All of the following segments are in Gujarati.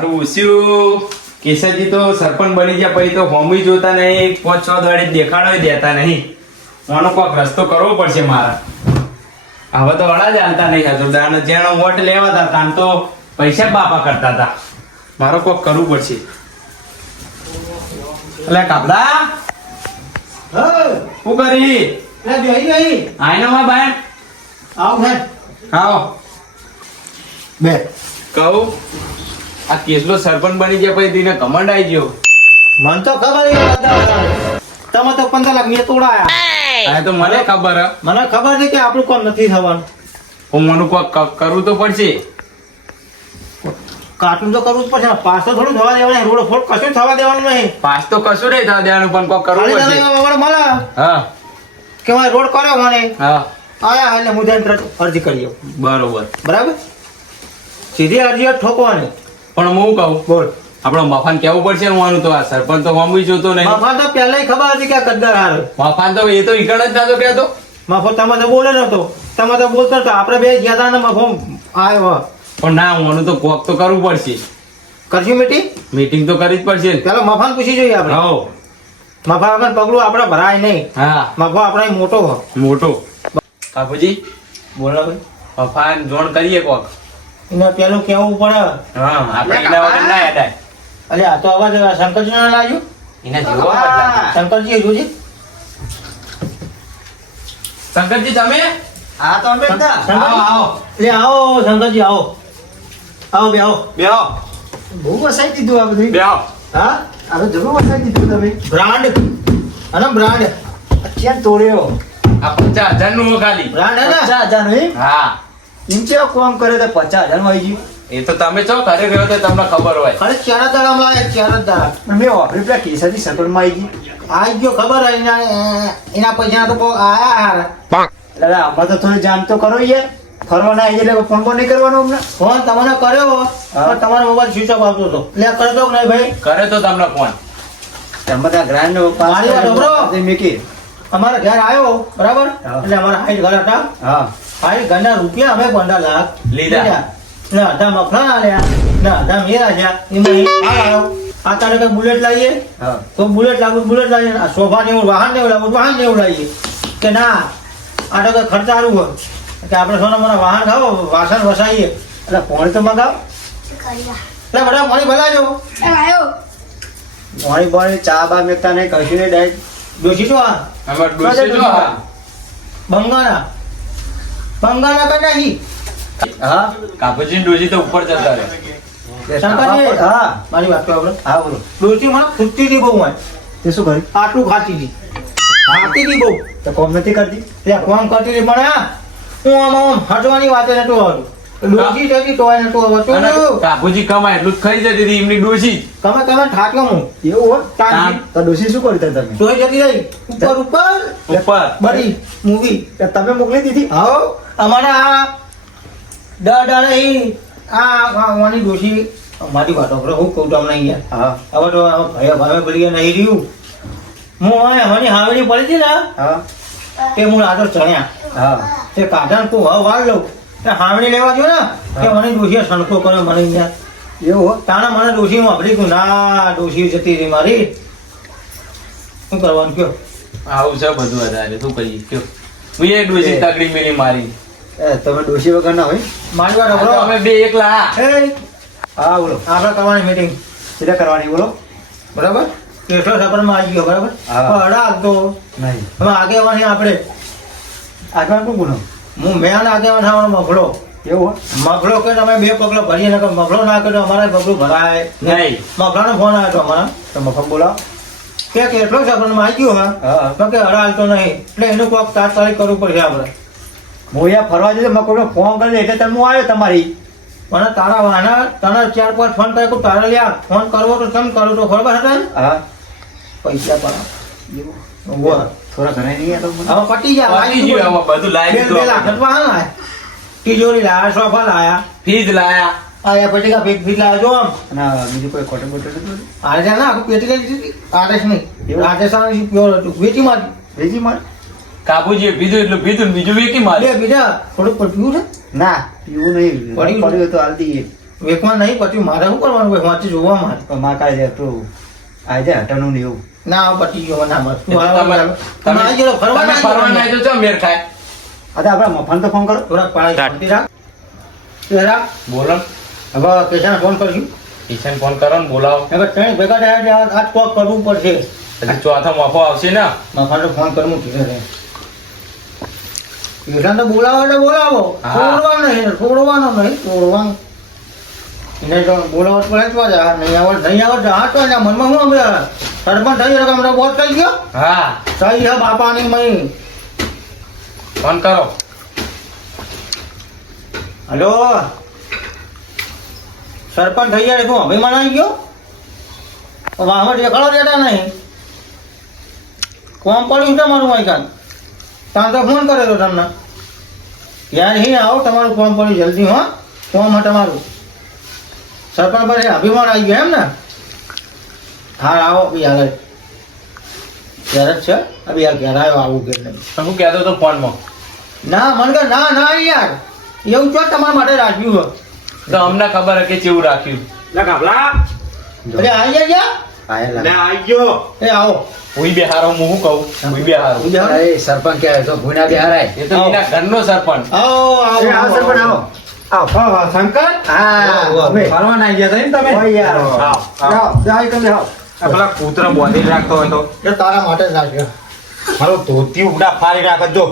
મારું કેશવજી તો સરપંચ બની ગયા પછી તો હોમી જોતા નહીં. પાંચ છ દાડે દેખાડો દેતા નહીં. આનો કોઈક રસ્તો કરવો પડશે મારા. હવે તો વડા જાણતા નહીં હતો દાન જેનો વોટ લેવા હતા તાન તો પૈસા બાપા કરતા હતા મારો કોઈક કરવું પડશે. એટલે કાપડા. શું કરી? આઈનો માં બાય. આવો. બે. કહું? આ કેસલો સરપંચ બની ગયા પછી તેને કમાન્ડ આવી ગયો. મને તો ખબર તમે તો પંદર લાખ મેં તોડાયા. આ તો મને ખબર. મને ખબર છે કે આપણું કોમ નથી થવાનું. હું મને કોક કરવું તો પડશે. કાર્ટૂન તો કરવું જ પડશે પાસ તો થોડું થવા દેવાનું રોડ ફોડ કશું થવા દેવાનું નહીં. પાસ તો કશું નહીં થવા દેવાનું પણ કોક કરવું પડશે. મળે. હા. કે મારે રોડ કર્યો મને. હા. આયા એટલે હું જઈને અરજી કરી બરોબર. બરાબર? સીધી અરજી ઠોકવાની. પણ હું કહું? બોલ. આપણે મફાન કેવું પડશે ને માનું તો આ સરપંચ તો હોમી જોતો નહીં. મફાન તો પહેલા ખબર હતી કે આ હાલ. મફાન તો એ તો ઈકણ જ નતો કહેતો. મફો તમે તો બોલે નતો. તમે તો બોલતો હતો આપણે બે ગયા હતા ને મફો આવ્યો. પણ ના હું તો કોક તો કરવું પડશે. કરશું મીટિંગ મીટિંગ તો કરવી જ પડશે. પેલો મફાન પૂછી જોઈએ આપણે. હો. મફા વગર પગલું આપણે ભરાય નહીં. હા. મફો આપણે મોટો મોટો. કાપુજી બોલો ભાઈ. મફાન જોણ કરીએ કોક. એને પેલું કેવું પડે? હા આપણે એના વગર ના હેડાય અલે આ તો અવાજ શંકરજી ને લાગ્યું? એને જેવો શંકરજી જોજે શંકરજી તમે? હા તો અમે આવો આવો. લે આવો શંકરજી આવો. આવો બે આવો. બેહો. બહુ વસાઈ દીધું આ બધું. બેહો. હા? આ તો જબરું વસાઈ દીધું તમે. બ્રાન્ડ. અને બ્રાન્ડ. અત્યારે તોડ્યો. આ પચાસ હજારનું ખાલી બ્રાન્ડ પચાસ હજારનું હા. છે કોમ કરે તો પચાસ હજારમાં આવી ગયું. એ તો તમે છો ઘરે રહ્યો તો તમને ખબર હોય. ખરે ચાર દાડા લાય ચાર જ દાડા મેં વાપરી પેલા કેસાથી સટલમાં આવી ગઈ. આવી ગયો ખબર એના એના પૈસા તો આયા હારા. એટલે આમાં તો થોડી જાણ તો કરો યાર. ફરવાના આવી એટલે ફોન બોન નહીં કરવાનો અમને. ફોન તમને કર્યો પણ તમારો મોબાઈલ સ્વિચ ઓફ આવતો હતો. એટલે કરતો તો નહીં ભાઈ. કરે તો તમને ફોન. તમે ત્યાં ગ્રાન્ડ મારી વાત સાંભળો. મેકી અમારા ઘર આવ્યો બરાબર? એટલે અમારા હાઈટ ઘર હતા હા. હાઈટ ઘરના રૂપિયા અમે પંદર લાખ લીધા. ના અડધા મફલા આલ્યા. ના અડધા મેં રાખ્યા એમાં આ આવ્યો આ તારે કઈ બુલેટ લાવીએ? તો બુલેટ લાવું બુલેટ લાવીએ. આ સોફા ને એવું વાહન ને એવું લાવું વાહન ને એવું લાવીએ. કે ના આ તો કઈ ખર્ચારું હોય. કે આપણે સોના મોના વાહન ખાવો વાસણ વસાઈએ. એટલે ફોન તો મગાવ. એટલે બધા પાણી ભલાજો પાણી પાણી ચા બા મેકતા નહીં કશું નહીં ડાયરેક્ટ ડોશી તો આ. બંગાના બંગાના કઈ નાખી હા? કાપુજી ડોજી તો ઉપર જતા રહે. શંકરજી. હા. મારી વાત તો આપણે હા બોલો. ડોજી માં ખૂટતી હતી બહુ હોય. તે શું કરી આટલું ખાતી હતી ખાતી હતી બહુ. તો કોમ નથી કરતી? એટલે કોમ કરતી હતી પણ હા હું આમ આમ હટવાની વાતે નતું આવતું ડોશી જતી તોય નતું આવતું અને કાપુજી કમાય એટલું ખાઈ જતી હતી એમની જ. તમે તમે ઠાક્યો હું. એવું હો? તા તો ડોસી શું કરતા તમે? તોય જતી રહી. ઉપર ઉપર. ઉપર. બરી. મૂવી. કે તમે મોકલી દીધી? હાઓ અમારા આ ડા ડા ઈ આ વાની ડોશી મારી વાતો કરો હું કહું તમને અહીંયા. હા. હવે તો ભાઈ ભાવે ભરી ગયા નહીં રહ્યું. હું હવે અમારી હાવેની પડી હતી ને હા. તે હું રાતો ચણ્યા. હા. તે કાઢા તું હવે વાળ લઉં. તે લેવા જો ને કે મને ડોશીએ સણકો કર્યો મને અહીંયા. એવું તાણે મને ડોશી વાપરી ગયું ના ડોશી જતી રહી મારી. શું કરવાનું કયો? આવું છે બધું વધારે શું કહીએ કયો? હું એ ડોશી તકડી મેલી મારી. એ, તમે ડોસી વગર ના હોય? મારી વાત સાંભળો. અમે બે એકલા. એ. હા બોલો. આપણે કરવાની મીટિંગ એટલે કરવાની બોલો? બરાબર? કેસો સફરમાં આવી ગયો બરાબર? હડા પણ અડાક તો નહીં. હવે આગેવાની આપણે. આગળ કોણ ગુનો હું મેન આગેવાન થવાનો મફળો એવું મફળો કે તમે બે પગલો ભરીએ ને મફળો ના કર્યો અમારે પગલું ભરાય. નહીં. મફળાનો ફોન આવ્યો હતો અમારા. તો મફમ બોલાવો. કે કેટલો છે આવી ગયો હા તો કે અડાલતો નહીં. એટલે એનું કોક તાત્કાલિક કરવું પડશે આપણે. હું અહીંયા ફરવા જઈએ મેં ફોન કરી એટલે તમે હું આવ્યો તમારી. પણ તારા વાના તને ચાર પાંચ ફોન કર્યો તારે લ્યા ફોન કરવો તો કેમ કરું તો ખબર હતા ને? હા. પૈસા પણ એવું. થોડા નહીં. હવે પટી પતી ગયું હવે બધું લાવી બે બે લાખ રૂપિયા હા લાયા તિજોરી લાયા સોફા લાયા. ફીજ લાયા. આયા પછી કા ભેગ ભીગ લાયા જો આમ. અને બીજું કોઈ કોટન બોટન ના આખું પેટી લઈ આદેશ નહીં. એવું? રાજસ્થાન પ્યોર હતું? વેચી મારી. વેચી માર? કાબુજીએ પીધું એટલું ને બીજું વેકી બે માર્યું બીજા થોડુંક પર પીવું છે? ના પીવું નહીં. પડ્યું? પડ્યું તો હાલ દઈએ વેકમાં નહીં પછી મારે શું કરવાનું? હોય વાંચી જોવા મારે મા કાય કાંઈ છે તું આજે હટાનું ને એવું. ના પતી ગયો ના મત તું તમે તમે આવી ગયો ફરવા તમે ફરવા ના જો મેર ખાય. અરે આપણે મફાન તો ફોન કરો. થોડાક પાણી શાંતિ રાખ. રાખ. બોલો. હવે કેશાને ફોન કરશું. કિશન ફોન કરો ને બોલાવો. હવે ત્રણ ભેગા થયા છે આજ કોક કરવું પડશે. પછી ચોથો મોફો આવશે ને? મફાને ફોન કરવું કીધું છે કેશાને તો બોલાવો એટલે બોલાવો. હા. છોડવાનો નહીં છોડવાનો નહીં છોડવાનું. એને તો બોલાવો તો પડે જ. નહીં આવડ નહીં આવડ હા તો એના મનમાં સરપંચ થઈ ગયો હમણાં બોસ થઈ ગયો? હા. થઈ છે બાપાની મય ફોન કરો. હલો? સરપંચ થઈ ગયા તું અભિમાન આવી ગયો? વાહમાં દેખાડો દેતા નહીં. કોમ પડ્યું છે મારું કાન ત્યાં તો ફોન કરેલો તમને. યાર અહીં આવો તમારું કોમ પડ્યું જલ્દી હો. કોમ તમારું. સરપંચ પાસે અભિમાન આવી ગયો એમ ને હા આવો બી હાલે. ક્યારે છે? અભી યાર ક્યારે આવ્યો આવું કે હું કહેતો તો ફોનમાં. ના મને કે ના ના યાર. એવું તો તમારા માટે રાખ્યું હોય તો અમને ખબર હે કે કેવું રાખ્યું. ના કાબલા અરે આવી ગયા આયેલા. લે. આઈ ગયો. એ આવો. હુઈ બેહારો હું કહું? હુઈ બેહારો બીજા આવો. અરે સરપંચ ક્યાં ભૂના બિહારાય. એ તો એના ઘરનો સરપંચ. આવો શંકર. હા ફરવા ના ગયા એમ તમે? જાય તમે આવો પેલા કૂતરા બોધી રાખતો હતો એ તારા માટે જ રાખ્યો. મારો ધોતી ઉડા ફાડી રાખજો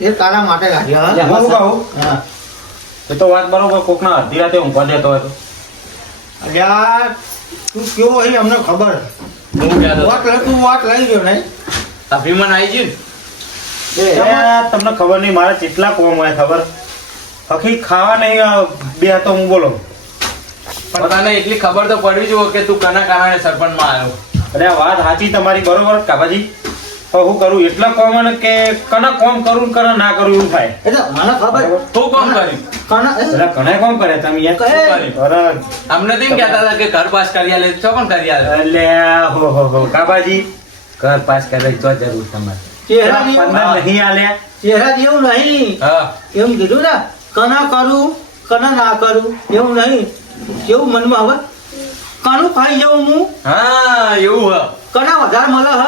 એ તારા માટે રાખ્યો હા? કહું એ તો વાત બરોબર કોકના અડધી રાતે ઊંઘવા દેતો હતો અલ્યા તું કેવો હોય અમને ખબર. વાત લે તું વાત લઈ ગયો નહીં. અભિમાન આવી ગયું? તમને ખબર નહીં મારા કેટલા કોમ હોય ખબર? હકી ખાવા નહીં બે તો હું બોલો. પણ તને એટલી ખબર તો પડવી જોઈએ કે તું કના કારણે સરપંચમાં આવ્યો. અરે વાત સાચી તમારી બરોબર? કાબાજી તો હું કરું? એટલા કોમ કે કના કોમ કરું કના ના કરું એવું થાય? એટલે મને ખબર. તું કોમ કર્યું? કના એટલે ઘણા કોમ કરે તમે યાર. અરે અમને તેમ કહેતા હતા કે ઘર પાસ કરી આલે છો પણ કરી આલે? એટલે હો હો હો કાબાજી ઘર પાસ કરે તો જરૂર તમારે. ચહેરા નહીં આલે. ચહેરા જેવું નહીં. હા. એમ કીધું ને? કના કરું કના ના કરું એવું નહીં. કેવું મનમાં હવે. કનું ખાઈ જાઉં હું. હા એવું હ. કના વધારે મળે હ?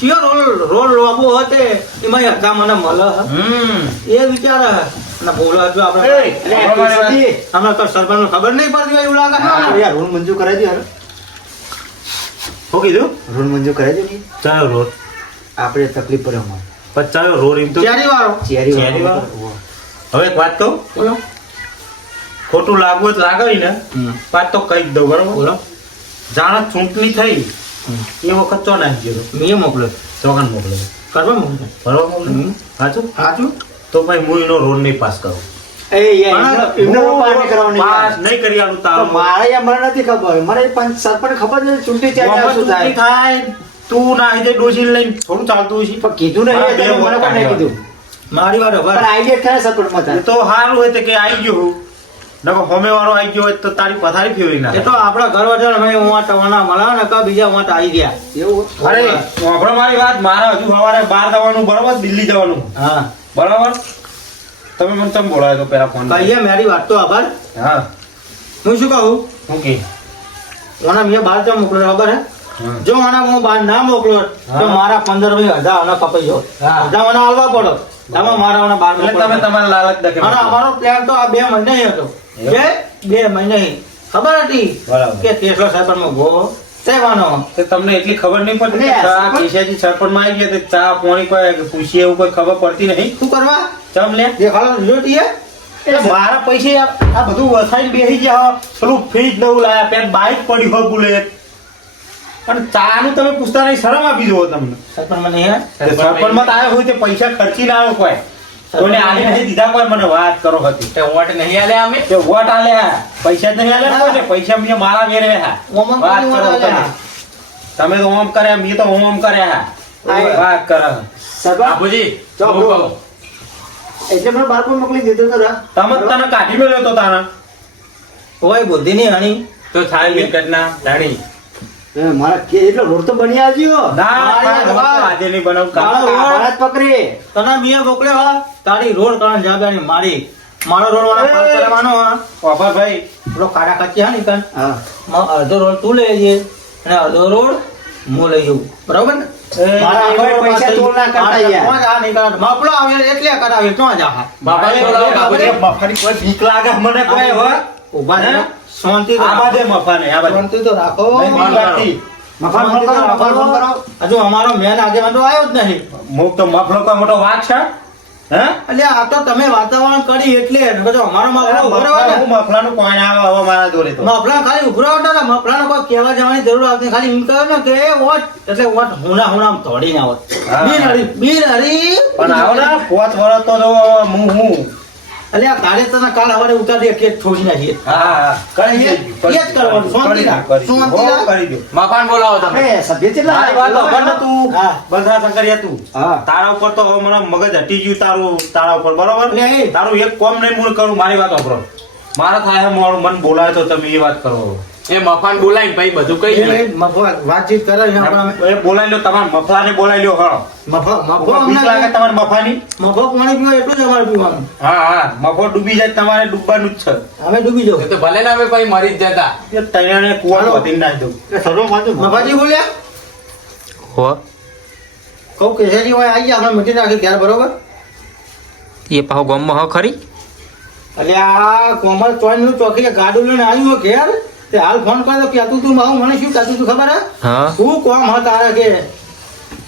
કયો રોલ રોલ લોબો હતે એમાં અડધા મને મળે હ. હમ. એ વિચાર હ. અને બોલો હજુ આપણે હમણાં તો સરપંચ ખબર નહીં પડતી હોય એવું લાગે. યાર, રોડ મંજૂર કરાવી દો યાર. શું કીધું? રોડ મંજૂર કરાવી દો ને. ચાલો રોડ આપણે તકલીફ પડે અમારે. પણ ચાલો રોડ એમ તો ચારી વાળો ચેરી ચેરી વાળો. હવે એક વાત કહું? બોલો. ખોટું લાગવું જ લાગે ને. વાત તો કહી જ દઉં બરોબર? બોલો. જાણે ચૂંટણી થઈ એ વખત ચો નાખી ગયો મેં મોકલ્યો. ચોકન મોકલ્યો કરવા મોકલ્યો. બરોબર? મોકલ્યો સાચું? સાચું. તો ભાઈ હું એનો રોડ નહીં પાસ કરું. તો તું ના ડોઝી ડોસી લઈને થોડું ચાલતું છે. પણ કીધું નહીં હા, મને પણ નહીં કીધું. મારી વાત હવે આઈડિયા ખરા સરપંચમાં એ થાય. તો સારું હોય તો કે આવી ગયો હું. નકર હોમે વાળો આવી ગયો હોય તો તારી પથારી ફેરવી એ તો આપણા ઘર વચ્ચે ભાઈ હું આ ટવાના મળે ને કા બીજા વાંટ આવી ગયા. એવું અરે આપણો મારી વાત મારા હજુ સવારે બહાર જવાનું બરોબર? દિલ્હી જવાનું. હા. બરાબર? તમે મને તમે બોલાવ્યો તો પેલા ફોન ભાઈ મારી વાત તો આભાર. હા. હું શું કહું? હું કે. ઓના મેં બહાર જવા મોકલ્યો ખબર હા. જો મને હું બહાર ના મોકલો તો મારા પંદર વીસ હજાર અને કપાઈ હા. હજાર મને હાલવા પડો. તમે મારા મને બહાર તમે તમારા લાલચ દકે અને અમારો પ્લાન તો આ બે મહિને હતો? બે? બે મહિને ખબર હતી? કે કેશવ સાહેબ નો ગો તમને એટલી ખબર નહીં પડતી ચા સરપંચ- કેશાજી સરપંચમાં આવી ગયા તે ચા પોણી કોઈ પૂછીએ એવું કોઈ ખબર પડતી નહીં? શું કરવા? ચમ લે. દેખાડો જોટીએ મારા પૈસે આ આ બધું વસાઈને બેસી ગયા પેલું ફ્રીજ નવું લાયા પેન બાઇક પડી હોય બુલેટ. અને ચાનું તમે પૂછતા નહીં શરમ આપી જુઓ તમને. સરપંચ મને હે માં આવ્યો હોય તે પૈસા ખર્ચી ના આવ્યો કોઈ તોને આલી નહીં દીધા કોઈ મને વાત કરો હતી. તે વોટ નહીં આલે અમે તે વોટ આલ્યા પૈસા જ નહીં આલે ને પૈસા મેં મારા મેરે હા. વાત કરો તમે. તમે તો ઓમ કર્યા મેં તો ઓમ કર્યા હા. વાત કરો. સરપંચ બાપુજી ચો બોલો એટલે મને બાર પણ મોકલી દીધો તો તમે તને કાઢી મેલ્યો તો તારા. કોઈ બુદ્ધિ નહીં હણી. તો થાય મિલકતના ધણી. એ મારા કે એટલો રોડ તો બની આવ્યો ના મારી મારે વાત રોજ તો આજે નહીં બનાવું. કાળો રોડ. ભારત પકડી. તને મેં મોકલ્યો હા. તારી રોડ કારણ જવાબદારી મારી. મારો રોલ વાળા પાસ કરવાનો હા. ભાઈ પેલો કાડા કચ્ચી હા ને કાન અડધો રોલ તું લઈ જઈએ અને અડધો રોડ હું લઈ જઉં બરાબર ને? મારા એ ભાઈ આખો પૈસા તોલ ના કરતા યાર. આ નહીં માપલો આવે એટલે કરાવે તો જા બાપા. કોઈ બીક લાગે મને કોઈ હવે ઊભા રહો. શાંતિ તો આ બાજે મફાને આ શાંતિ તો રાખો. નહીં, મફાન કરો મફાન કરો. હજુ અમારો મેન આગેવાન તો આવ્યો જ નહીં. મુક તો મફલો કોઈ મોટો વાત છે? હે? એટલે આ તો તમે વાતાવરણ કરી એટલે તો અમારો મફલો હું મફલાનું આવે હવે મારા જોડે તો. મફલા ખાલી ઊભો રહ્યો ને મફલાનો કોઈ કહેવા જવાની જરૂર આવતી ખાલી એમ કહ્યું ને કે વોટ? એટલે વોટ હુના હુના તોડી ના હોત હા. હરી બીર હરી. પણ આવો ને પોત વરસ તો જો હું હું. એટલે આ તારે તને કાલ હવારે ઉતારી એક એક છોડી નાખીએ હા કરી એ- જ કરવાનું. શાંતિ રાખ. કરી દે. શાંતિ રાખ. કરી દે. મકાન બોલાવો તમે. એ સભ્ય કેટલા મારી વાત ને તું. હા. બંધા શંકરિયા તું. હા. તારા ઉપર તો હવે મને મગજ હટી ગયું તારું તારા ઉપર બરોબર? તારું એક કોમ નહીં મૂળ કરું મારી વાત વાપરો મારા થાય મારું મન બોલાય તો તમે એ વાત કરો. એ મફાન બોલાવીને ભાઈ બધું કહી દે. મફત વાતચીત કરે એ બોલાવી લો તમારા મફલાને બોલાવી લો હા. મફત મફો અમને લાગે. તમારે મફાની? મફો પાણી પીવો એટલું જ અમારે પીવાનું. હા હા મફો ડૂબી જાય તમારે ડૂબવાનું જ છે. હવે ડૂબી જાવ તો ભલે ને અમે પછી મરી જ જતા. એ તૈયાને કુવાનું. વધીને નાખી દઉં એ સર્વ વાંચો. મફાજી બોલ્યા? હો. કહું કેસાજી હોય આવી ગયા આપણે મટી રાખી ત્યારે બરોબર? એ પાહો ગામમાં હ ખરી? અલ્યા આ કોમલ ચોઈનનું ચોકી ગાડું લઈને આવ્યું ઘેર? તે હાલ ફોન કર્યો કે તું તું મારું મને શું કહેતું તું ખબર હે? હા. શું કોમ હા તારે કે?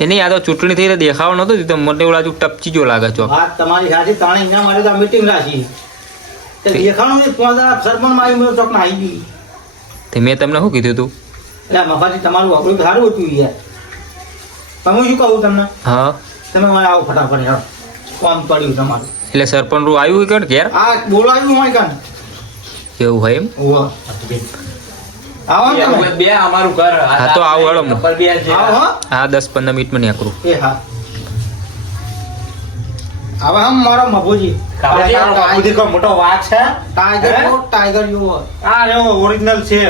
એની આ તો ચૂંટણી થઈ દેખાવ નતો તો મને એવું લાગ્યું ટપચી જો લાગે છો વાત તમારી સાથે તાણે એના માટે તો મીટિંગ રાખી. તે દેખાણો પોતા સરપંચમાં આવી ચોક આવી ગઈ. તે મેં તમને શું કીધું તું? એટલે મફાજી તમારું આપણું સારું હતું યાર. તમે શું કહું તમને? હા. તમે મને આવો ફટાફટ યાર કોમ પડ્યું તમારું. એટલે સરપંચ રૂ આવ્યું કે ઘેર? આ બોલાવ્યું હોય કાન એવું હોય એમ? ઓવા આવો ને તમે બે અમારું ઘર હા, તો આવો હેડો. ઉપર બે છે. આવો હો. હા દસ પંદર મિનિટમાં નીકળું. એ હા. હવે હમ મારો મભુજી. બાપુજી કોઈ મોટો વાત છે? ટાઈગર? ટાઈગર યુ આ રે ઓરિજિનલ છે.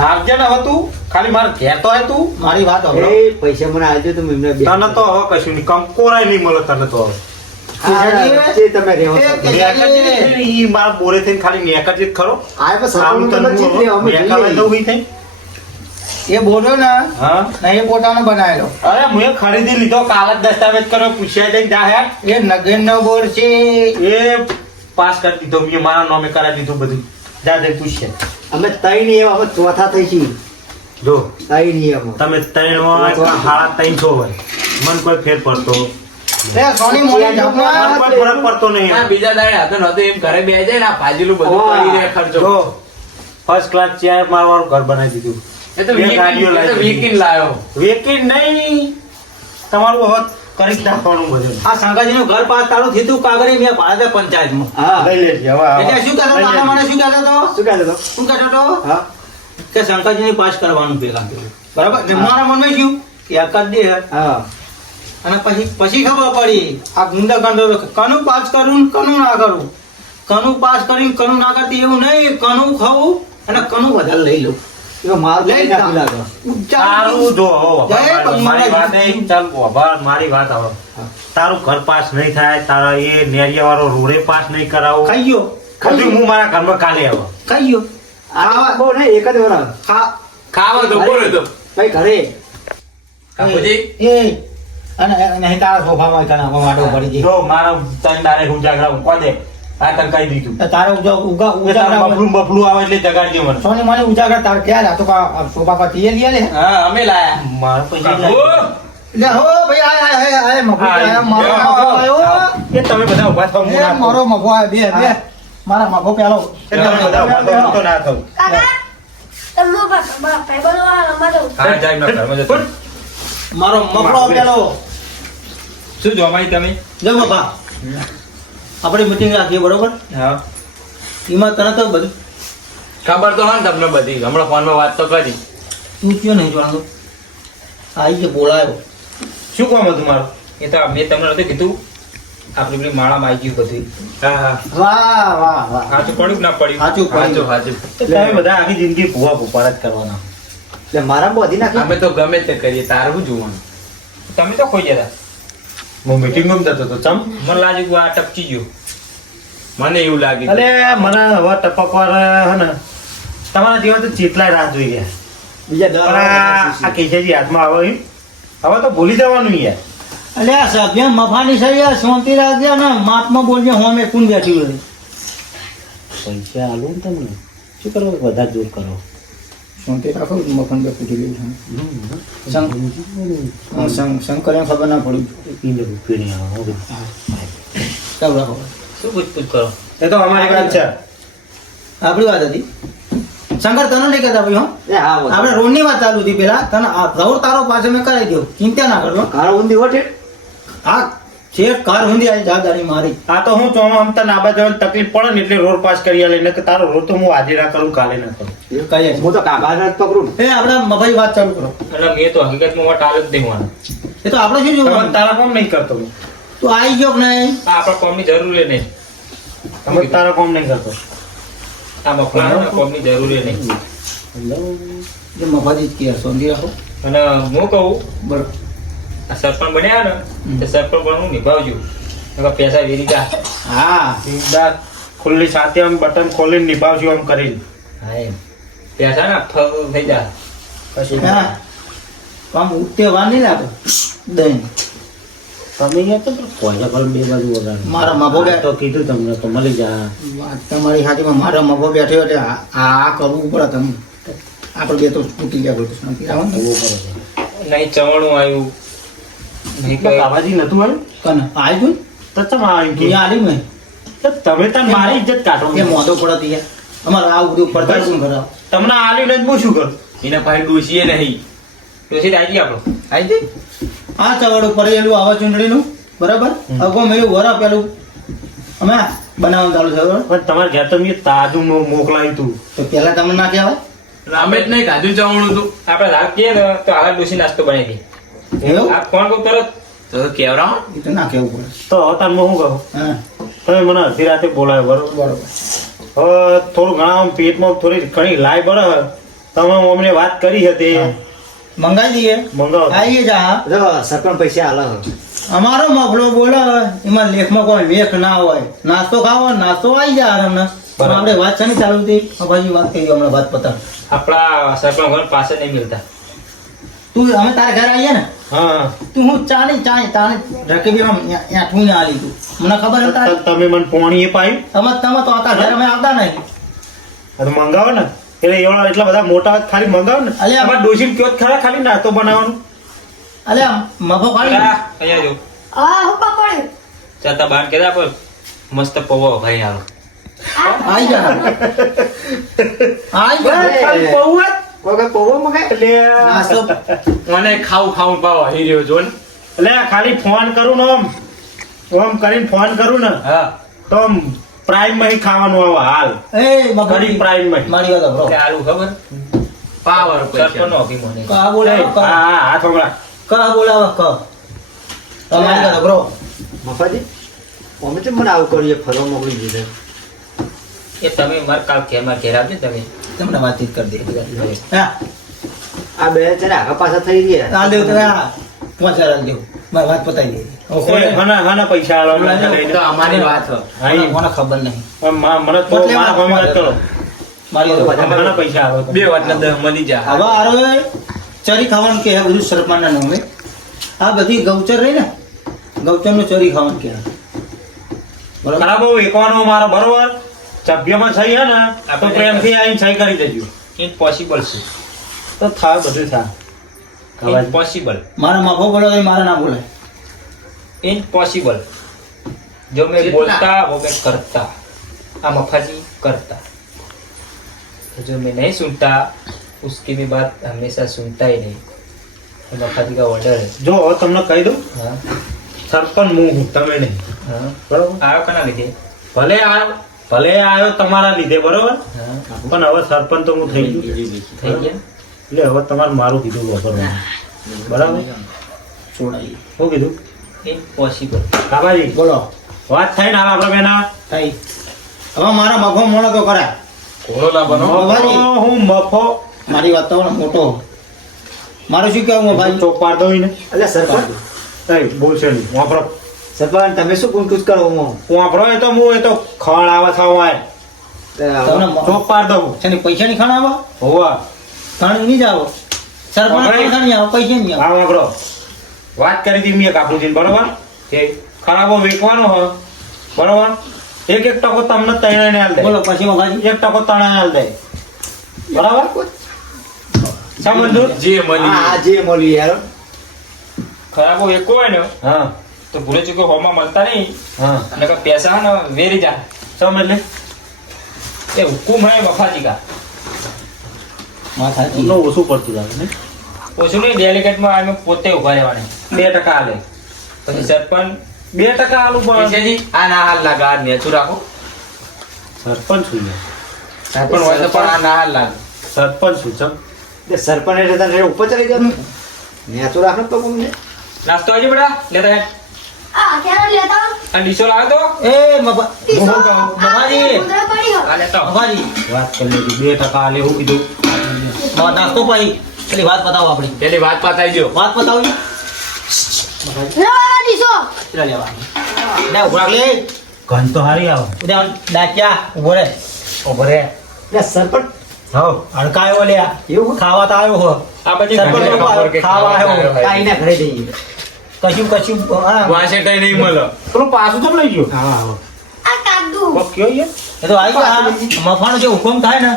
આવજે ને હવે તું. ખાલી મારે ઘેર તો હે તું. મારી વાત હવે પૈસા મને આજે તો એમને તને તો હવે કશું નહીં. કંકોરાય નહીં મળે તને તો હવે. એ બોરે થઈને ખાલી જ ખરો. બોલ્યો ને હા? એ પોતાનો બનાવેલો. અરે મેં ખરીદી લીધો કાગળ દસ્તાવેજ કર્યો પૂછ્યા જઈને જા એ નગેન નો બોર છે. એ પાસ કરી દીધો મેં મારા નામે કરાવી દીધું બધું. જા જઈને પૂછ્યા. અમે ત્રણ એવા અમે ચોથા થઈ છીએ. જો. ત્રણ એવા. તમે ત્રણ હોય કે ત્રણ છો હોય મને કોઈ ફેર પડતો. ફરક પડતો નહીં. બીજા દાડે હતો નહોતો. એમ ઘરે બે જાય ને આ ભાજીલું બધું કરી દે ખર્ચો. ફર્સ્ટ ક્લાસ ચેર મારવાનું ઘર બનાવી દીધું. એ તો બે વીકીન- ગાડીઓ એ તો લાવી વીકીન લાયો. વેકીન નહીં. તમારું હવે કરી નાખવાનું બધું. આ સંગાજી નું ઘર પાસ તારું થયું કાગરે મેં ભારત હવે હવે. એટલે શું કહેતો મને શું કહેતો હતો? શું કહેતો શું કહેતો હતો? હા. કે પાસ કરવાનું ભેગા બરાબર? મારા મનમાં શું? કે આ કરી દે હા. અને પછી પછી ખબર પડી આ ગુંડા ગંડો કનું પાસ કરું કનું ના કરું? કનું પાસ કરીને કનું ના કરતી એવું નહીં કનું ખાવું અને કનું વધારે લઈ લઉં તારું ઘર પાસ નહીં થાય તારા એ નેરિયા વાળો રોડે પાસ નહીં કરાવો. ખાઈ ગયો હું મારા ઘરમાં કાલે આવો. ખાઈ ગયો આ બહુ નહીં એક જ વાર ખા ખાવા તો બોલો તો. ભાઈ ઘરે. બાપુજી એ. અને તારા સોફામાં તને વાડો પડી ગઈ જો મારા તન દારે ઉજાગરા મૂકવા દે? આ તને કહી દીધું. તો ઉગા ઉજાગરા બફલું બફલું આવે એટલે જગાડજે મને. સોની મને ઉજાગરા તાર ક્યાં લાતો કા સોફા પર તીએ લે? હા અમે લાયા. મારા પૈસા લે હો ભાઈ આય આય આય આય મફો મારો એ- મફો એ તમે બધા ઊભા હું મારો. મફો આયો બે બે. મારા મફો પેલો. તમે બધા ઊભા તો ના. કાકા હા જાય મારો મફળો પેલો. શું જોમાઈ તમે? જો બાપા. આપણે મીટિંગ રાખીએ બરોબર? હા. એમાં તને તો બધું. ખબર તો હા તમને બધી. હમણાં ફોનમાં વાત તો કરી. તું કયો નહીં જોવાનું? આવી છે બોલાયો. શું કામ હતું મારું? એ તો મેં તમને નથી કીધું. આપણી પેલી માળામાં આવી ગયું બધું. વાહ વાહ વાહ. સાચું પડ્યું ના પડ્યું? સાચું સાચું સાચું. તમે બધા આખી જિંદગી ભૂવા ભૂપાડા જ કરવાના. એટલે મારા બધી નાખી. અમે તો ગમે તે કરીએ તારું જોવાનું? તમે તો ખોઈ જતા હું મીટિંગમાં જતો હતો. ચમ? મને લાગ્યું કે આ ટપકી ગયું. મને એવું લાગ્યું અલે મને હવે ટપકવાર હે ને તમારા જીવન તો ચેટલાય રાહ જોઈ ગયા. બીજા આ આ હાથમાં આવે એમ. હવે તો ભૂલી જવાનું યાર. અલે આ સભ્ય મફાની છે યાર શાંતિ રાખજે ને માપમાં બોલજે હોમે કોણ બેઠી હોય. પૈસા આલું ને તમને. શું કરો? વધારે દૂર કરો. રાખો બે પૂછી લઈ શંકર શંકર ખબર ના પડી. ચાલ રાખો? શું પૂછપૂછ કરો? એ તો અમારી વાત છે. આપણી વાત હતી. શંકર તને નહીં કહેતા ભાઈ હો? એ હા બોલ. આપણે રોડની વાત ચાલુ હતી પેલા તને આ રવર તારો પાછો મેં કરાવી દઉં ચિંતા ના કરજો કાળો ઊંધી હોઠે હા. છે કાર હુંદી આવી જવાબદારી મારી. આ તો હું ચોમા અમતા નાબા જવાની તકલીફ પડે ને એટલે રોડ પાસ કરી આલે કે તારો રોડ તો હું આજે ના કરું કાલે ના કરું. એ કહીએ હું તો કાકા જ પકડું એ આપણા મભાઈ વાત ચાલુ કરો. એટલે મેં તો હકીકતમાં વાત આલ જ દેવાનો. એ તો આપણે શું જોવાનું? તારા કોમ નહીં કરતો તું આવી ગયો કે નહીં? આ આપણા કોમની જરૂર નહીં. તમે તારા કોમ નહીં કરતો. આ મફળાના કોમની જરૂર નહીં. જે મફાજી જ કહે શાંતિ રાખો. અને હું કહું બરોબર સરપંચ બન્યા ને તો સરપંચ પણ હું નિભાવજો. પૈસા વેરી જા. હા. સીધા ખુલ્લી સાથે આમ બટન ખોલીને નિભાવજો આમ કરીને. હા એમ. પૈસા ને ફગ થઈ જા. પછી ઉઠતે વાર નહીં લાગે. દહીં. તમે તો પૈસા પર બે બાજુ વગાડ. મારા માભો બે તો કીધું તમને તો મળી જા. તમારી હાથીમાં મારા મભો બેઠો એટલે આ આ કરવું પડે તમે આપણે બે તો તૂટી ગયા કોઈ ને. નહીં ચવાણું આવ્યું. કઈ નતું આવ્યું કન? આવી તું ચમ આવ્યું કે? આલી મેં તમે તો મારી ઇજ્જત કાઢો કે મોઢો પડત યાર. અમારે આ બધું પડતા શું તમને આલ્યું ને હું શું કરું? એના પાસે ડોસીએ નહીં ડોસી દાજી આપણો. આવી હતી આ ચવાડું પડેલું આવા ચૂંટણીનું. બરાબર? અગો મેં વરા પેલું અમે બનાવવાનું ચાલુ છે બરાબર? પણ તમારે ઘેર તો મેં તાજું મો- મોકલાયું તું. તો પેલા તમને ના કહેવાય? રામે જ નહીં તાજું જવાનું હતું. આપણે રાત કહીએ ને તો આગળ ડોસી નાસ્તો બનાવી દે એવું? આ ફોન કહું તરત? તો કેવરાવ એ તો ના કેવું પડે. તો હવે હું કહું? હા. તમે મને અડધી રાતે બોલાવ્યો બરોબર? બરોબર. હવે થોડું ઘણા પેટમાં થોડી ઘણી લાય બરાબર તમે અમને વાત કરી હતી. મંગાવી દઈએ. મંગાવો. આવીએ જા. જો સરપંચ પૈસા હાલ. અમારો મફળો બોલે એમાં લેખમાં કોઈ વેખ ના હોય. નાસ્તો ખાવો નાસ્તો આવી જાય આરામને પણ આપણે વાત છે ને ચાલુ હતી? અભાજી વાત કરી હમણાં વાત પતા આપણા સરપંચ ઘર પાસે નહીં મિલતા તું અમે તારા ઘરે આવીએ ને? હા. તું હું ચા નહીં ચા તાને રકેબી આમ ઠું ને આલી તું. મને ખબર હતા. તમે મને પોણી એ પાયું તમે તમે તો આતા ઘરે અમે આવતા નહીં. તો મંગાવો ને. એટલે એવા એટલા બધા મોટા ખાલી મંગાવો ને. અલ્યા, અમારે ડોશી કયો ખરા ખાલી નાસ્તો બનાવવાનું? અલે મફો પાડી અહીંયા જો. આ હું પકડ્યું ચાતા બાર કેદા પર મસ્ત પવો ભાઈ આવો. આઈ જા. આઈ જા. ખાલી પૌવા કોઈ પૌવા એટલે નાસ્તો મને ખાવું ખાવું પાવ આવી રહ્યો જો ને એટલે આ ખાલી ફોન કરું ને ઓમ આમ કરીને ફોન કરું ને હા. તો આમ પ્રાઇમમાં ખાવાનું આવે હાલ. એ મફો ઘડી પ્રાઇમમાં મારી વાત. એટલે આલુ ખબર? પાવર પૈસા નો કી મને કા બોલાવો હા કા? હા હાથ હમણાં કા બોલાવો કા? તમારી વાત સાંભળો. મફાજી ઓમે તો મને આવું કરીએ? ફરવા મોકલી દીધે. એ તમે માર કાલ ઘેરમાં ઘેર આવજો તમે તમને વાતચીત કરી દે. હા. આ બે છે ને પાછા થઈ ગયા. આ દેવ તમે પાંચ હજાર દેવ. મારી વાત પતાવી દે. પૈસા મને બોલાજો. લઈને. તો અમારી વાત. કોને ખબર નહીં. મને તો મારા વાત ભાઈ વાત કરો મારી વાત પૈસા આલો બે વાતના દહ મળી જા. હવે આરો ચરી ખાવાનું કે બધું સરપંચના નામે આ બધી ગૌચર રહી ને ગૌચરનું ચરી ખાવાનું કે બરાબર? એકવાનો મારો બરોબર. સભ્યમાં સહી હે ને તો આપણે પ્રેમથી આવીને સહી કરી દેજો ઇમ્પોસિબલ છે તો થાય બધું થાય હવે ઇમ્પોસિબલ મારા માફો બોલો તો મારા ના બોલાય इम्पॉसिबल जो मैं जितना- बोलता वो मैं करता आ मफाजी करता जो मैं नहीं सुनता उसकी भी बात हमेशा सुनता ही नहीं तो मफाजी का ऑर्डर है જો હવે તમને કહી દઉં हाँ સરપંચ હું હું તમે નહીં हाँ બરોબર आयो कना लीजिए ભલે આવ્યો ભલે આવ્યો તમારા લીધે બરોબર? પણ હવે સરપંચ તો હું થઈ ગયું. થઈ ગયા એટલે હવે તમારે મારું કીધું વાપરવાનું બરાબર? શું કીધું? ઇમ્પોસિબલ કાકાજી બોલો. વાત થઈ ને આપણે બેના થઈ. હવે મારા મફો મોડો તો કરાય કોરોલા બનો. બાબાજી. હું મફો. મારી વાત તો મોટો. મારું શું કહેવું ભાઈ? ચોપાડ દઉં ને એટલે સરપંચ બોલશે નહીં વાપરો સરપંચ તમે શું ગુંટુસ કરો હું? વાપરો એ તો હું એ તો ખણ આવે થવાય તમને ચોક પાડ દઉં. ને પૈસા ની ખાણ આવે? હોવા. ખાણ નહીં જ આવો. સરપંચ. પૈસા નહીં આવો પૈસા નહીં આવે. આ વાત કરી હતી મેં કાકુજી બરોબર? કે ખરાબો વેચવાનો હ. બરોબર? એક એક ટકો તમને તૈણે ને આલ દે. બોલો પછી મગાજી એક ટકો તણે આલ દે. બરાબર? સમજો જે મળી આ જે મળી યાર ખરાબો એક હોય ને. હા. તો ભૂલે ચૂકે હોમાં મળતા નહીં. હા. કે પૈસા ને વેરી જા સમજ લે એ હુકુમ હે વફાજી કા માથા નો ઓછું પડતું લાગે ને. ઓછું નહીં ડેલિકેટમાં આમે પોતે ઊભા રહેવાની. બે ટકા હાલે પછી સરપંચ. બે ટકા હાલું પણ. આ ના હાલ લાગે આ નેચું રાખો. સરપંચ છું? ને સરપંચ હોય તો પણ આ ના હાલ લાગે. સરપંચ છું? ચમ. એટલે સરપંચ એટલે તને ઉપર ચડી મેં તો? રાખો તો નાસ્તો આજે બેટા લેતા હે આ લેતા તો? એ. હું. આ લેતા. વાત કરી ટકા કીધું. નાસ્તો પેલી વાત બતાવો આપણી. પેલી વાત દો વાત લેવા. લેવા? લે લે. ઘન તો હારી આવો. ઉદ્યા ડાક્યા ઊભો રે. ઊભો રે. સરપંચ. હવ અડકાયો લે એવું? ખાવા તો આવ્યો હો. આ ખાવા આવ્યો કાંઈના ઘરે જઈએ. કશું કશું વાસે કઈ નહીં મળે. પેલું પાછું તો લઈ ગયો. હા હા. આ કાદુ કયો યાર એ તો આવી ગયા મફાનો જે હુકમ થાય ને.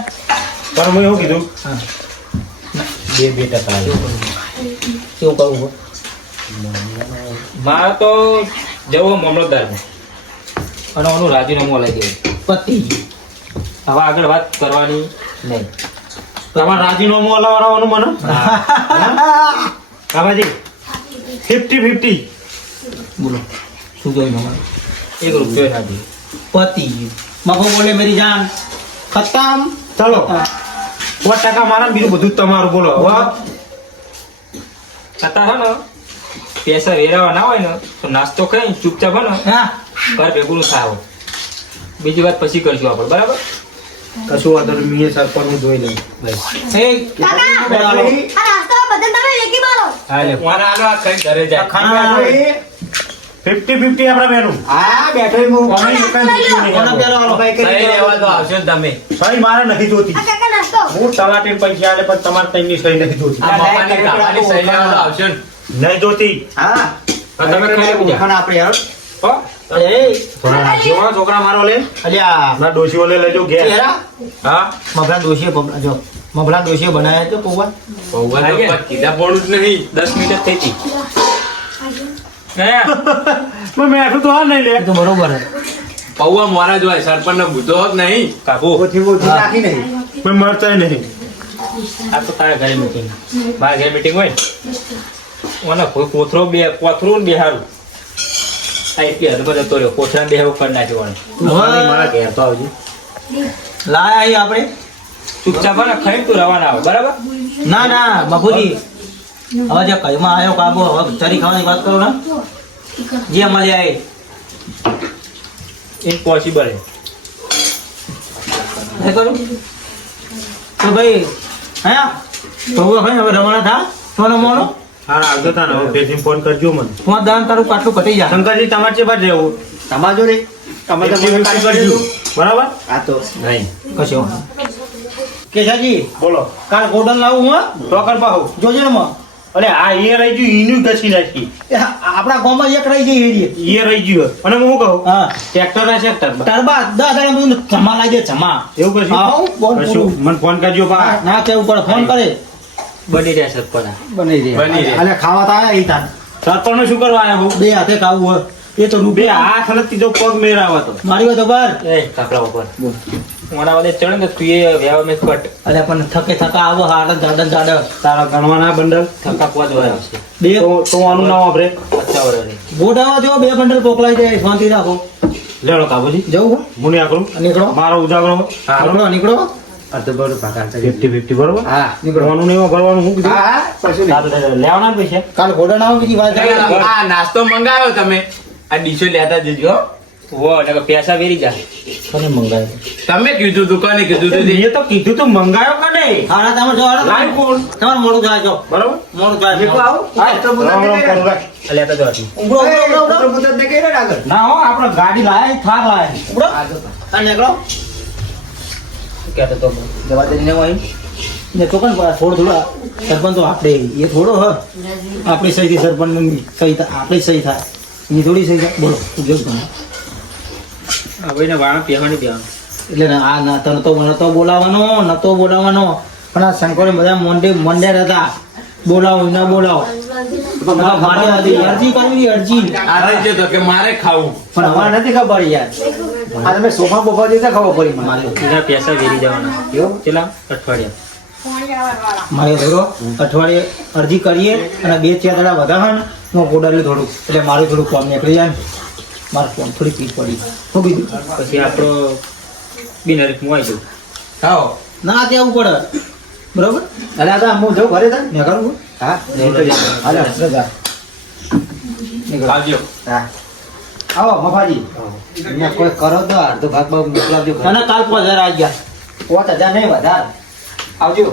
પણ મેં એવું કીધું. હા. બે બે ટકા શું કરવું હો? મારે તો જવો મામલતદારમાં અને ઓનું રાજીનામું લઈ ગયું પતી ગયું. હવે આગળ વાત કરવાની નહીં. તમારે રાજીનામું અલાવવાનું મને? કાબાજી ફિફ્ટી ફિફ્ટી. બોલો. શું કહ્યું તમારે? એક રૂપિયો સાથી પતિ પતી. ગયું મફો બોલે મેરી જાન. ખતમ. ચલો. સો ટકા મારા બીજું બધું જ તમારું બોલો. હવે છતાં હે ને પૈસા વેરાવા ના હોય ને તો નાસ્તો ખાઈ ચૂપચાપ હે ને હા. ઘર ભેગું થાય બીજી વાત પછી કરશું આપણે બરાબર? કશું વાંધો નહીં મેં સરપંચ હું જોઈ લઉં એ કાકા, બોલાવો. આ નાસ્તો બધા તમે એકી મારો. હા લે આલો આ કઈ ઘરે જાય. ખાના ફિફ્ટી ફિફ્ટી આપણા બેનું. હા બેઠો હું સહી આવશો તમે. ભાઈ મારે નથી જોતી. કાકા નાસ્તો. હું તલાટી પૈસા આલે પણ તમારે તઈની સહી નથી જોતી. આ મમ્માની કાકાની સહી લેવા તો આવશો નહીં જોતી. હા. તમે ખાઈ આપણે યાર છોકરા મારો લે. અલ્યા ના ડોશીઓ લે લેજો ઘેર. હા? દોશીએ બબ- જો. મફળા દોશીએ બનાવ્યા તો પૌવા. પૌવા તો કીધા પડું જ નહીં. દસ મિનિટ થઈ હતી. પણ તો હા નહીં લે. તો બરોબર પૌવા મોરા જ હોય સરપંચ બુધો જ નહીં. કાબુ ઓછી ઓછી નાખી નહીં પણ મરચાય નહીં. આ તો તારા ઘરે મીટિંગ મારા ઘરે મીટિંગ હોય ને? ઓને કોઈ કોથરો બે કોથરું ને બેહારું આ એટલી હદ પર જતો રહ્યો. કોથરા બેહારું કરી નાખ્યો મારા ઘેર તો આવજો. લાયા અહીં આપણે. ચૂપચાપ ખાઈને તું રવાના આવે. બરાબર? ના ના બાપુજી. હવે જે કઈમાં આવ્યો કાબો હવે ચરી ખાવાની વાત કરો ને. જે મળ્યા એ ઇમ્પોસિબલ હે કરું? તો ભાઈ હે? તો હવે રવાના થા? સોનો મોનો? હા આવજો તાને હવે ભેગી ફોન કરજો મને. પાંચ દાન તારું પાટલું કટી જાય શંકરજી તમારે છે બાદ રહેવું. તમારા જોડે તમે તો ફિફ્ટી મને ફિફ્ટી કરજો. બરાબર? હા તો. નહીં. કશો કેશાજી બોલો. કાલ ગોડન લાવું હું તો કર પાહુ. જોજે ને અરે આ એ રહી ગયું ઈનું ઘસી નાખી. આપણા ગામમાં એક રહી જાય એ રહી ગયું અને હું કહું હા. ટ્રેક્ટર ના છે દસ હજાર બધું જમા લાગે જમા. એવું કશું. મને ફોન કરજો ના કેવું પડે ફોન કરે. બની રહ્યા સરપંચ બની રહે. બની રહ્યા અને ખાવા તો આયા ઈ તાર સરપંચ શું કરવા આવ્યા હું? બે હાથે ખાવું હોય. એ તો બે હાથ નથી જો પગ મેરાવા તો. મારી વાત ઉપર? એ કાપડા ઉપર. મોના વાદે ને તો એ વ્યાવા મેં કટ. અલે પણ થકે થકા આવો હાડ જાડન જાડન. તારા ગણવાના બંડલ? થકા વાર આવશે બે તો આનું નામ વાપરે અચ્છા વરે. બોડાવા જો બે બંડલ પોકલાઈ જાય શાંતિ રાખો. લેડો કાબુજી. જવું હો? આકરું નીકળો. મારો ઉજાગરો. નીકળો નીકળો. ફિફ્ટી ફિફ્ટી બરોબર હા નીકળવાનું નહીં ભરવાનું હું કીધું? હા હા કશું નહીં સારું, લેવાના પૈસા કાલ ઘોડા ના બીજી વાત આ નાસ્તો મંગાવ્યો તમે. આ ડીશો લેતા જજો વો એટલે પૈસા વેરી જા કોને મંગાવ્યો? તમે કીધું દુકાને કીધું તું? મેં તો કીધું તું મંગાયો કે નહીં? હા તમે જો હાલો. લાઈવ કોણ? તમારે મોડું જાય જો. બરોબર? મોડું જાય મેકો આવું. હા. તો બુધા જો. દેખાય ના હો આપણે ગાડી લાય થાર લાયા. આ નીકળો. શું કહેતો તો જવા દે ને હોય ને તો કોણ થોડું થોડું સરપંચ તો આપણે એ થોડો હ. આપણી સહી થી સરપંચ સહી થાય આપણી સહી થાય. એની થોડી સહી થાય. બોલો ઉદ્યોગ તમે આ ભાઈને વાણ પહેવાની પહેવાનું એટલે આ ના તને તો નતો બોલાવવાનો નતો બોલાવવાનો. પણ આ શંકરે બધા મોંડે મોંડે હતા. બોલાવો ના બોલાવો. મારે હતી. અરજી કરવી અરજી. આ તો કે મારે ખાવું. પણ હવે નથી ખબર યાર. આ તમે સોફા બોફા દેતા ખબર પડી મને. મારે પૈસા વેરી જવાના. એવું? કેટલા? અઠવાડિયા. મારે થોડો અઠવાડિયે અરજી કરીએ અને બે ચાર દાડા વધારે ને હું પોડાડ્યું થોડું એટલે મારું થોડું કામ નીકળી જાય ને. મારું કામ થોડી પીક પડી. શું કીધું? પછી આપણો બિનહરીફ હું આવી જાઉં ખાઓ ના ત્યાં પડે. બરોબર? અરે આ હું જઉં ઘરે થાય મેં કરું હા. રજા. આવજો. હા. આવો મફાજી. અહીંયા કોઈ કરો તો અડધો ભાગ ભાગ મોકલાવજો. અને કાલ પાંચ હજાર આવી ગયા. પાંચ હજાર નહીં વધાર. આવજો.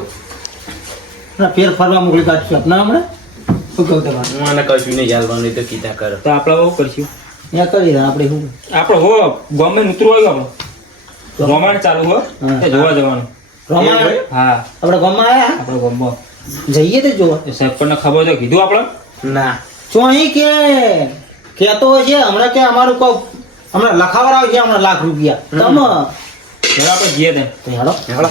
ના ફેર ફરવા મોકલી કાઢશું ના હમણાં? શું કહું તમારે? હું આને કશું નહીં ચાલવાનું તો કીધા કરો. તો આપણે બહુ કરશું. ત્યાં કરી દે આપણે શું? આપણે હો ગમે ઉતરું હોય આપણો રોમાણ ચાલુ હો. જોવા જવાનું. રોમાણ? હા. આપણે ગામમાં આવ્યા આપણે ગમો જઈએ તો જોવા. સાહેબ પણ ખબર તો કીધું આપણે? ના. ચો અહીં કે? કહેતો હોય છે હમણાં કે અમારું કહું હમણાં લખાવડાવ છે હમણાં લાખ રૂપિયા. તમે? ચાલો આપણે જઈએ ત્યાં. તો હેડો. હેડો.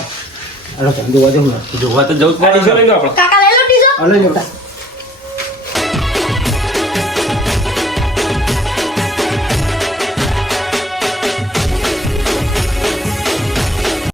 હેડો ચાંદુ વાજો હું જોવા તો જવું જ ગાડી પડે લઈ લો આપણે કાકા લઈ લો. ટીઝર લઈ જો